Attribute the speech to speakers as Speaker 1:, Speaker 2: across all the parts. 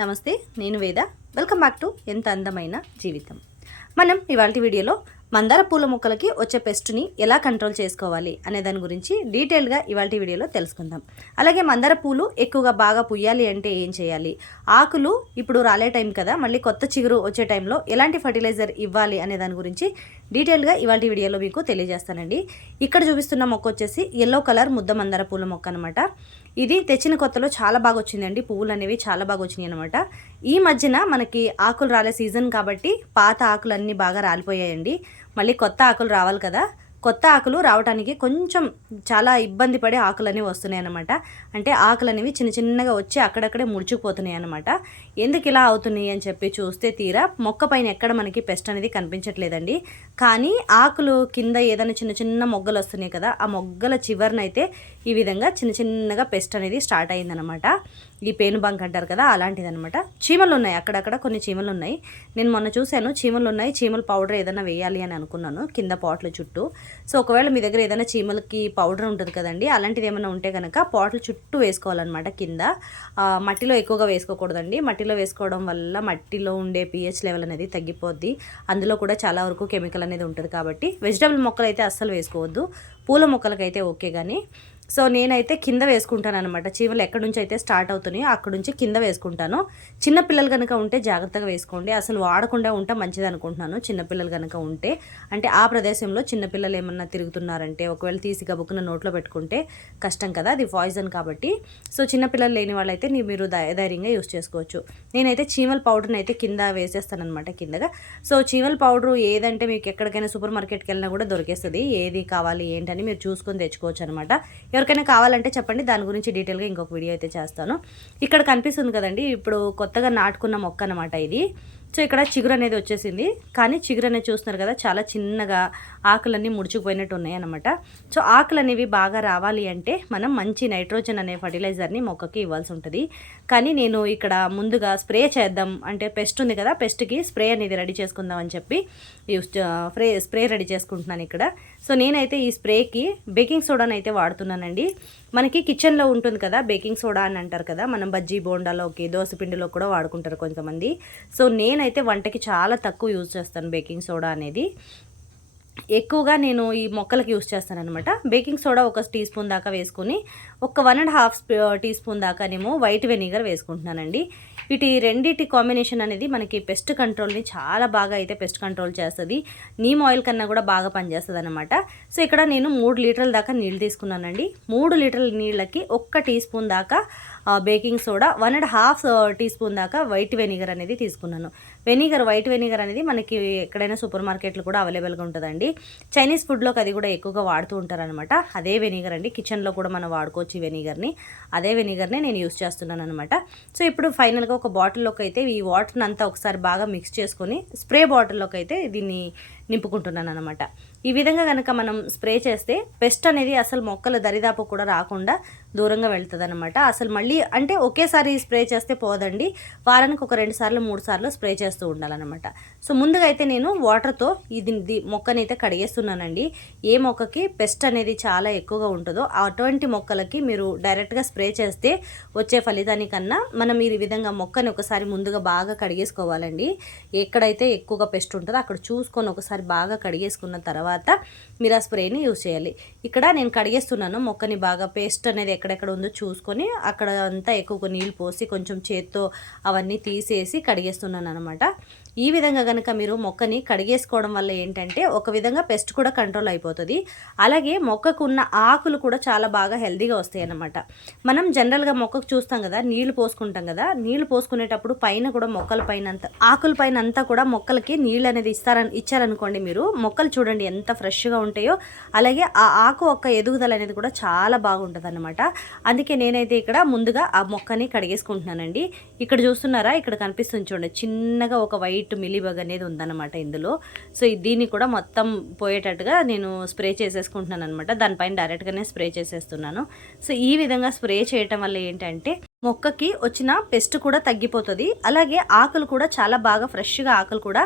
Speaker 1: నమస్తే నేను వేద. వెల్కమ్ బ్యాక్ టు ఎంత అందమైన జీవితం. మనం ఇవాళ వీడియోలో మందార పూల మొక్కలకి వచ్చే పెస్ట్ని ఎలా కంట్రోల్ చేసుకోవాలి అనే దాని గురించి డీటెయిల్గా ఇవాళ వీడియోలో తెలుసుకుందాం. అలాగే మందార పూలు ఎక్కువగా బాగా పుయ్యాలి అంటే ఏం చేయాలి? ఆకులు ఇప్పుడు రాలే టైం కదా మళ్ళీ కొత్త చిగురు వచ్చే టైంలో ఎలాంటి ఫర్టిలైజర్ ఇవ్వాలి అనే దాని గురించి డీటెయిల్గా ఇవాళ వీడియోలో మీకు తెలియజేస్తానండి. ఇక్కడ చూపిస్తున్న మొక్క వచ్చేసి ఎల్లో కలర్ ముద్ద మందార పూల మొక్క అనమాట ఇది తెచ్చిన కొత్తలో చాలా బాగా వచ్చిందండి. పువ్వులు అనేవి చాలా బాగా వచ్చినాయి అనమాట ఈ మధ్యన మనకి ఆకులు రాలే సీజన్ కాబట్టి పాత ఆకులన్నీ బాగా రాలిపోయాయండి. మళ్ళీ కొత్త ఆకులు రావాలి కదా. కొత్త ఆకులు రావడానికి కొంచెం చాలా ఇబ్బంది పడే ఆకులు అనేవి వస్తున్నాయి అనమాట అంటే ఆకులు అనేవి చిన్న చిన్నగా వచ్చి అక్కడక్కడే ముడుచుకుపోతున్నాయి అనమాట ఎందుకు ఇలా అవుతున్నాయి అని చెప్పి చూస్తే తీరా మొక్క పైన ఎక్కడ మనకి పెస్ట్ అనేది కనిపించట్లేదండి. కానీ ఆకులు కింద ఏదైనా చిన్న చిన్న మొగ్గలు వస్తున్నాయి కదా ఆ మొగ్గల చివరినైతే ఈ విధంగా చిన్న చిన్నగా పెస్ట్ అనేది స్టార్ట్ అయిందనమాట ఈ పేను బంక్ అంటారు కదా అలాంటిది అనమాట చీమలు ఉన్నాయి అక్కడక్కడ కొన్ని చీమలు ఉన్నాయి. నేను మొన్న చూశాను చీమలు ఉన్నాయి. చీమల పౌడర్ ఏదైనా వేయాలి అని అనుకున్నాను కింద పాట్ల చుట్టూ. సో ఒకవేళ మీ దగ్గర ఏదైనా చీమలకి పౌడర్ ఉంటుంది కదండి అలాంటిది ఏమైనా ఉంటే కనుక పాట్ల చుట్టూ వేసుకోవాలన్నమాట కింద. మట్టిలో ఎక్కువగా వేసుకోకూడదండి. మట్టిలో వేసుకోవడం వల్ల మట్టిలో ఉండే పిహెచ్ లెవెల్ అనేది తగ్గిపోద్ది. అందులో కూడా చాలా వరకు కెమికల్ అనేది ఉంటుంది కాబట్టి వెజిటబుల్ మొక్కలు అయితే అస్సలు వేసుకోవద్దు. పూల మొక్కలకైతే ఓకే కానీ సో నేనైతే కింద వేసుకుంటాను అనమాట చీమలు ఎక్కడి నుంచి అయితే స్టార్ట్ అవుతున్నాయో అక్కడ నుంచి కింద వేసుకుంటాను. చిన్నపిల్లలు కనుక ఉంటే జాగ్రత్తగా వేసుకోండి. అసలు వాడకుండా ఉంటే మంచిది అనుకుంటున్నాను. చిన్నపిల్లలు కనుక ఉంటే అంటే ఆ ప్రదేశంలో చిన్నపిల్లలు ఏమన్నా తిరుగుతున్నారంటే ఒకవేళ తీసి గబుక్కున నోట్లో పెట్టుకుంటే కష్టం కదా అది పాయిజన్ కాబట్టి. సో చిన్నపిల్లలు లేని వాళ్ళైతే మీరు ధైర్యంగా యూస్ చేసుకోవచ్చు. నేనైతే చీమల పౌడర్ని అయితే కింద వేసేస్తాను అనమాట కిందగా. సో చీమల పౌడర్ ఏదంటే మీకు ఎక్కడికైనా సూపర్ మార్కెట్కి వెళ్ళినా కూడా దొరికేస్తుంది. ఏది కావాలి ఏంటని మీరు చూసుకొని తెచ్చుకోవచ్చు అనమాట ఎవరికైనా కావాలంటే చెప్పండి. దాని గురించి డీటెయిల్గా ఇంకొక వీడియో అయితే చేస్తాను. ఇక్కడ కనిపిస్తుంది కదండి ఇప్పుడు కొత్తగా నాటుకున్న మొక్క అనమాట ఇది. సో ఇక్కడ చిగురు అనేది వచ్చేసింది. కానీ చిగురు అనేది చూస్తున్నారు కదా చాలా చిన్నగా ఆకులన్నీ ముడుచుకుపోయినట్టు ఉన్నాయి అనమాట సో ఆకులు అనేవి బాగా రావాలి అంటే మనం మంచి నైట్రోజన్ అనే ఫర్టిలైజర్ని మొక్కకి ఇవ్వాల్సి ఉంటుంది. కానీ నేను ఇక్కడ ముందుగా స్ప్రే చేద్దాం అంటే పెస్ట్ ఉంది కదా పెస్ట్కి స్ప్రే అనేది రెడీ చేసుకుందాం అని చెప్పి స్ప్రే స్ప్రే రెడీ చేసుకుంటున్నాను ఇక్కడ. సో నేనైతే ఈ స్ప్రేకి బేకింగ్ సోడాని అయితే వాడుతున్నానండి. మనకి కిచెన్లో ఉంటుంది కదా బేకింగ్ సోడా అని అంటారు కదా మనం బజ్జీ బోండాలోకి దోశపిండిలో కూడా వాడుకుంటారు కొంతమంది. సో నేనైతే వంటకి చాలా తక్కువ యూజ్ చేస్తాను బేకింగ్ సోడా అనేది. ఎక్కువగా నేను ఈ మొక్కలకి యూస్ చేస్తాను అనమాట బేకింగ్ సోడా ఒక టీ స్పూన్ దాకా వేసుకొని ఒక one and half teaspoon దాకానేమో వైట్ వెనిగర్ వేసుకుంటున్నానండి. వీటి రెండింటి కాంబినేషన్ అనేది మనకి పెస్ట్ కంట్రోల్ని చాలా బాగా అయితే పెస్ట్ కంట్రోల్ చేస్తుంది. నీమ్ ఆయిల్ కన్నా కూడా బాగా పనిచేస్తుంది అనమాట సో ఇక్కడ నేను మూడు లీటర్ల దాకా నీళ్ళు తీసుకున్నానండి. మూడు లీటర్ల నీళ్ళకి ఒక్క టీ స్పూన్ దాకా baking soda one and half teaspoon దాకా వైట్ వెనిగర్ అనేది తీసుకున్నాను. వెనిగర్ వైట్ వెనిగర్ అనేది మనకి ఎక్కడైనా సూపర్ మార్కెట్లో కూడా అవైలబుల్గా ఉంటుందండి. చైనీస్ ఫుడ్లోకి అది కూడా ఎక్కువగా వాడుతూ ఉంటారనమాట అదే వెనిగర్ అండి. కిచెన్లో కూడా మనం వాడుకోవచ్చు ఈ వెనిగర్ని. అదే వెనిగర్ని నేను యూస్ చేస్తున్నాను అనమాట సో ఇప్పుడు ఫైనల్గా ఒక బాటిల్లోకి అయితే ఈ వాటర్ని అంతా ఒకసారి బాగా మిక్స్ చేసుకొని స్ప్రే బాటిల్లోకి అయితే దీన్ని నింపుకుంటున్నాను అనమాట ఈ విధంగా కనుక మనం స్ప్రే చేస్తే పెస్ట్ అనేది అసలు మొక్కలు దరిదాపు కూడా రాకుండా దూరంగా వెళ్తుంది అనమాట అసలు మళ్ళీ అంటే ఒకేసారి స్ప్రే చేస్తే పోదండి. వారానికి ఒక రెండు సార్లు మూడు సార్లు స్ప్రే చేస్తూ ఉండాలన్నమాట. సో ముందుగా అయితే నేను వాటర్తో ఇది మొక్కని అయితే కడిగేస్తున్నానండి. ఏ మొక్కకి పెస్ట్ అనేది చాలా ఎక్కువగా ఉంటుందో అటువంటి మొక్కలకి మీరు డైరెక్ట్గా స్ప్రే చేస్తే వచ్చే ఫలితానికన్నా మనం ఈ విధంగా మొక్కని ఒకసారి ముందుగా బాగా కడిగేసుకోవాలండి. ఎక్కడైతే ఎక్కువగా పెస్ట్ ఉంటుందో అక్కడ చూసుకొని ఒకసారి బాగా కడిగేసుకున్న తర్వాత మీరు ఆ స్ప్రేని యూజ్ చేయాలి. ఇక్కడ నేను కడిగేస్తున్నాను మొక్కని బాగా పేస్ట్ అనేది ఎక్కడ ఎక్కడెక్కడ ఉందో చూసుకొని అక్కడ అంతా ఎక్కువ నీళ్ళు పోసి కొంచెం చేత్తో అవన్నీ తీసేసి కడిగేస్తున్నాను అనమాట ఈ విధంగా కనుక మీరు మొక్కని కడిగేసుకోవడం వల్ల ఏంటంటే ఒక విధంగా పెస్ట్ కూడా కంట్రోల్ అయిపోతుంది. అలాగే మొక్కకు ఉన్న ఆకులు కూడా చాలా బాగా హెల్దీగా వస్తాయి అన్నమాట మనం జనరల్గా మొక్కకు చూస్తాం కదా నీళ్ళు పోసుకుంటాం కదా నీళ్ళు పోసుకునేటప్పుడు పైన కూడా మొక్కల పైన అంతా ఆకుల పైన అంతా కూడా మొక్కలకి నీళ్ళు అనేది ఇస్తారని ఇచ్చారనుకోండి మీరు మొక్కలు చూడండి ఎంత ఫ్రెష్గా ఉంటాయో అలాగే ఆ ఆకు ఒక్క ఎదుగుదల అనేది కూడా చాలా బాగుంటుంది అనమాట అందుకే నేనైతే ఇక్కడ ముందుగా ఆ మొక్కని కడిగేసుకుంటున్నానండి. ఇక్కడ చూస్తున్నారా? ఇక్కడ కనిపిస్తుంది చూడండి. చిన్నగా ఒక వైట్ మిలిబగ్ మిలీబగ్ అనేది ఉందన్నమాట ఇందులో. సో దీన్ని కూడా మొత్తం పోయేటట్టుగా నేను స్ప్రే చేసేసుకుంటున్నాను అనమాట దానిపైన డైరెక్ట్గానే స్ప్రే చేసేస్తున్నాను. సో ఈ విధంగా స్ప్రే చేయటం వల్ల ఏంటంటే మొక్కకి వచ్చిన పెస్ట్ కూడా తగ్గిపోతుంది. అలాగే ఆకులు కూడా చాలా బాగా ఫ్రెష్గా ఆకులు కూడా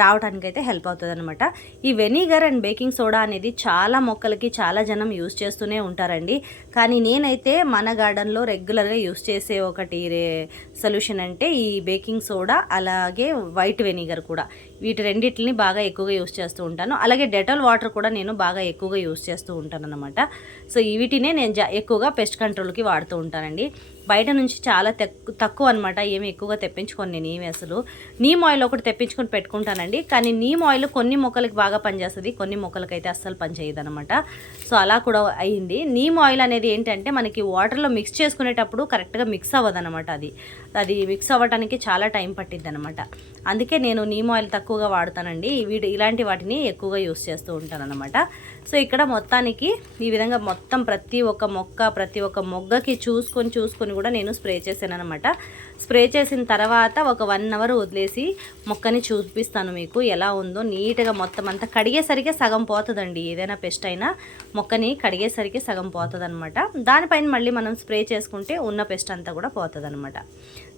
Speaker 1: రావడానికి అయితే హెల్ప్ అవుతుంది అనమాట ఈ వెనిగర్ అండ్ బేకింగ్ సోడా అనేది చాలా మొక్కలకి చాలా జనం యూస్ చేస్తూనే ఉంటారండి. కానీ నేనైతే మన గార్డెన్లో రెగ్యులర్గా యూస్ చేసే ఒకటి రే సొల్యూషన్ అంటే ఈ బేకింగ్ సోడా అలాగే వైట్ వెనిగర్ కూడా. వీటి రెండింటిని బాగా ఎక్కువగా యూస్ చేస్తూ ఉంటాను. అలాగే డెటాల్ వాటర్ కూడా నేను బాగా ఎక్కువగా యూస్ చేస్తూ ఉంటాను అనమాట సో వీటినే నేను జా ఎక్కువగా పెస్ట్ కంట్రోల్కి వాడుతూ ఉంటానండి. బయట నుంచి చాలా తక్కువ అనమాట ఏమి ఎక్కువగా తెప్పించుకొని నేను ఏమి అసలు. నీమ్ ఆయిల్ ఒకటి తెప్పించుకొని పెట్టుకుంటానండి. కానీ నీమ్ ఆయిల్ కొన్ని మొక్కలకి బాగా పనిచేస్తుంది కొన్ని మొక్కలకైతే అస్సలు పనిచేయదు అనమాట సో అలా కూడా అయ్యింది నీమ్ ఆయిల్ అనేది ఏంటంటే మనకి వాటర్లో మిక్స్ చేసుకునేటప్పుడు కరెక్ట్గా మిక్స్ అవ్వదు అనమాట అది. అది మిక్స్ అవ్వడానికి చాలా టైం పట్టిద్ది అనమాట అందుకే నేను నీమ్ ఆయిల్ తక్కువ తక్కువగా వాడతానండి. వీటి ఇలాంటి వాటిని ఎక్కువగా యూస్ చేస్తూ ఉంటాను అనమాట సో ఇక్కడ మొత్తానికి ఈ విధంగా మొత్తం ప్రతి ఒక్క మొక్క ప్రతి ఒక్క మొగ్గకి చూసుకొని చూసుకొని కూడా నేను స్ప్రే చేశాను అనమాట స్ప్రే చేసిన తర్వాత ఒక వన్ అవర్ వదిలేసి మొక్కని చూపిస్తాను మీకు ఎలా ఉందో. నీట్గా మొత్తం అంతా కడిగేసరికి సగం పోతుందండి. ఏదైనా పెస్ట్ అయినా మొక్కని కడిగేసరికి సగం పోతుంది అనమాట దానిపైన మళ్ళీ మనం స్ప్రే చేసుకుంటే ఉన్న పెస్ట్ అంతా కూడా పోతుంది అనమాట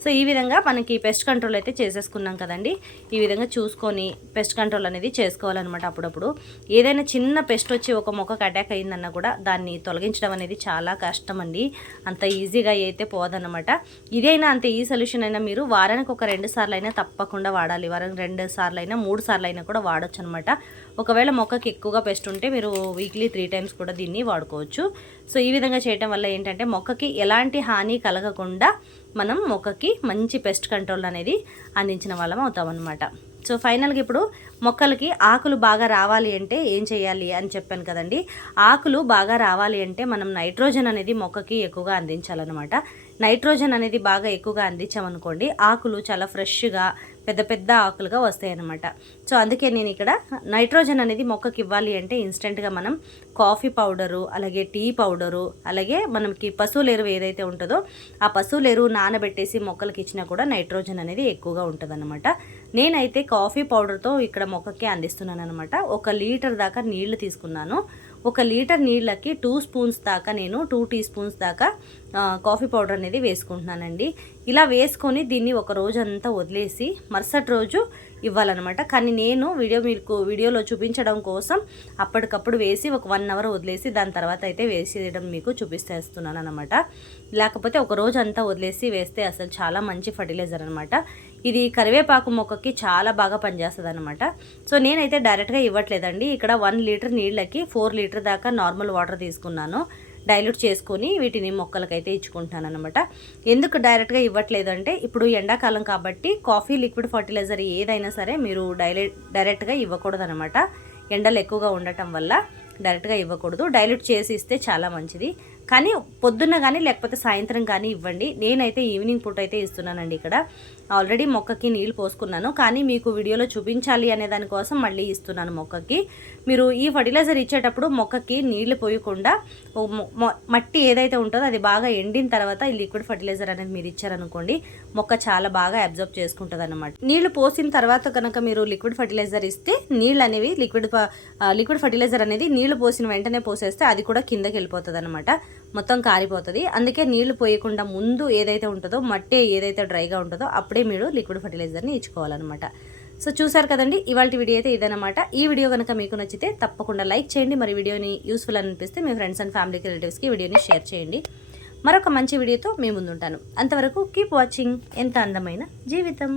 Speaker 1: సో ఈ విధంగా మనకి పెస్ట్ కంట్రోల్ అయితే చేసేసుకున్నాం కదండి. ఈ విధంగా చూసుకొని పెస్ట్ కంట్రోల్ అనేది చేసుకోవాలన్నమాట అప్పుడప్పుడు. ఏదైనా చిన్న పెస్ట్ వచ్చి ఒక మొక్కకు అటాక్ అయిందన్నా కూడా దాన్ని తొలగించడం అనేది చాలా కష్టం అండి అంత ఈజీగా అయితే పోదన్నమాట. ఇదైనా అంత ఈ సొల్యూషన్ అయినా మీరు వారానికి ఒక రెండు సార్లు అయినా తప్పకుండా వాడాలి. వారం రెండు సార్లు అయినా మూడు సార్లు అయినా కూడా వాడచ్చు అనమాట ఒకవేళ మొక్కకి ఎక్కువగా పెస్ట్ ఉంటే మీరు వీక్లీ త్రీ టైమ్స్ కూడా దీన్ని వాడుకోవచ్చు. సో ఈ విధంగా చేయడం వల్ల ఏంటంటే మొక్కకి ఎలాంటి హాని కలగకుండా మనం మొక్కకి మంచి పెస్ట్ కంట్రోల్ అనేది అందించిన వాళ్ళం అవుతామన్నమాట. సో ఫైనల్గా ఇప్పుడు మొక్కలకి ఆకులు బాగా రావాలి అంటే ఏం చేయాలి అని చెప్పాను కదండి. ఆకులు బాగా రావాలి అంటే మనం నైట్రోజన్ అనేది మొక్కకి ఎక్కువగా అందించాలన్నమాట. నైట్రోజన్ అనేది బాగా ఎక్కువగా అందించామనుకోండి ఆకులు చాలా ఫ్రెష్గా పెద్ద పెద్ద ఆకులుగా వస్తాయి అన్నమాట సో అందుకే నేను ఇక్కడ నైట్రోజన్ అనేది మొక్కకి ఇవ్వాలి అంటే ఇన్స్టెంట్గా మనం కాఫీ పౌడరు అలాగే టీ పౌడరు అలాగే మనకి పశువుల ఎరువు ఏదైతే ఉంటుందో ఆ పశువుల ఎరువు నానబెట్టేసి మొక్కలకి ఇచ్చినా కూడా నైట్రోజన్ అనేది ఎక్కువగా ఉంటుందన్నమాట. నేనైతే కాఫీ పౌడర్తో ఇక్కడ మొక్కకి అందిస్తున్నాను అనమాట ఒక లీటర్ దాకా నీళ్ళు తీసుకున్నాను. ఒక లీటర్ నీళ్ళకి టూ స్పూన్స్ దాకా నేను టూ టీ స్పూన్స్ దాకా కాఫీ పౌడర్ అనేది వేసుకుంటున్నానండి. ఇలా వేసుకొని దీన్ని ఒక రోజు అంతా వదిలేసి మరుసటి రోజు ఇవ్వాలన్నమాట. కానీ నేను వీడియో మీకు వీడియోలో చూపించడం కోసం అప్పటికప్పుడు వేసి ఒక వన్ వన్ అవర్ వదిలేసి దాని తర్వాత అయితే వేసేయడం మీకు చూపిస్తేస్తున్నాను అనమాట లేకపోతే ఒక రోజు అంతా వదిలేసి వేస్తే అసలు చాలా మంచి ఫర్టిలైజర్ అనమాట ఇది కరివేపాకు మొక్కకి చాలా బాగా పనిచేస్తుంది అనమాట సో నేనైతే డైరెక్ట్గా ఇవ్వట్లేదండి. ఇక్కడ వన్ లీటర్ నీళ్ళకి ఫోర్ లీటర్ దాకా నార్మల్ వాటర్ తీసుకున్నాను. డైల్యూట్ చేసుకొని వీటిని మొక్కలకైతే ఇచ్చుకుంటాను అనమాట ఎందుకు డైరెక్ట్గా ఇవ్వట్లేదు అంటే ఇప్పుడు ఎండాకాలం కాబట్టి కాఫీ లిక్విడ్ ఫర్టిలైజర్ ఏదైనా సరే మీరు డైలె డైరెక్ట్గా ఇవ్వకూడదు అనమాట ఎండలు ఎక్కువగా ఉండటం వల్ల. డైరెక్ట్గా ఇవ్వకూడదు. డైల్యూట్ చేసి ఇస్తే చాలా మంచిది. కానీ పొద్దున్న కానీ లేకపోతే సాయంత్రం కానీ ఇవ్వండి. నేనైతే ఈవినింగ్ పూట అయితే ఇస్తున్నానండి ఇక్కడ. ఆల్రెడీ మొక్కకి నీళ్ళు పోసుకున్నాను. కానీ మీకు వీడియోలో చూపించాలి అనే దానికోసం మళ్ళీ ఇస్తున్నాను మొక్కకి. మీరు ఈ ఫర్టిలైజర్ ఇచ్చేటప్పుడు మొక్కకి నీళ్ళు పోయకుండా మట్టి ఏదైతే ఉంటుందో అది బాగా ఎండిన తర్వాత ఈ లిక్విడ్ ఫర్టిలైజర్ అనేది మీరు ఇచ్చారనుకోండి మొక్క చాలా బాగా అబ్జర్వ్ చేసుకుంటుంది అనమాట నీళ్ళు పోసిన తర్వాత కనుక మీరు లిక్విడ్ ఫర్టిలైజర్ ఇస్తే నీళ్ళు అనేవి లిక్విడ్ లిక్విడ్ ఫర్టిలైజర్ అనేది నీళ్ళు పోసిన వెంటనే పోసేస్తే అది కూడా కిందకి వెళ్ళిపోతుంది అనమాట మొత్తం కారిపోతుంది. అందుకే నీళ్ళు పోయకుండా ముందు ఏదైతే ఉంటుందో మట్టి ఏదైతే డ్రైగా ఉంటుందో అప్పుడే మీరు లిక్విడ్ ఫర్టిలైజర్ని ఇచ్చుకోవాలన్నమాట. సో చూసారు కదండి ఇవాళ వీడియో అయితే ఇదనమాట ఈ వీడియో కనుక మీకు నచ్చితే తప్పకుండా లైక్ చేయండి. మరి వీడియోని యూస్ఫుల్ అనిపిస్తే మీ ఫ్రెండ్స్ అండ్ ఫ్యామిలీకి రిలేటివ్స్కి వీడియోని షేర్ చేయండి. మరొక మంచి వీడియోతో మీ ముందుంటాను. అంతవరకు కీప్ వాచింగ్. ఎంత అందమైన జీవితం.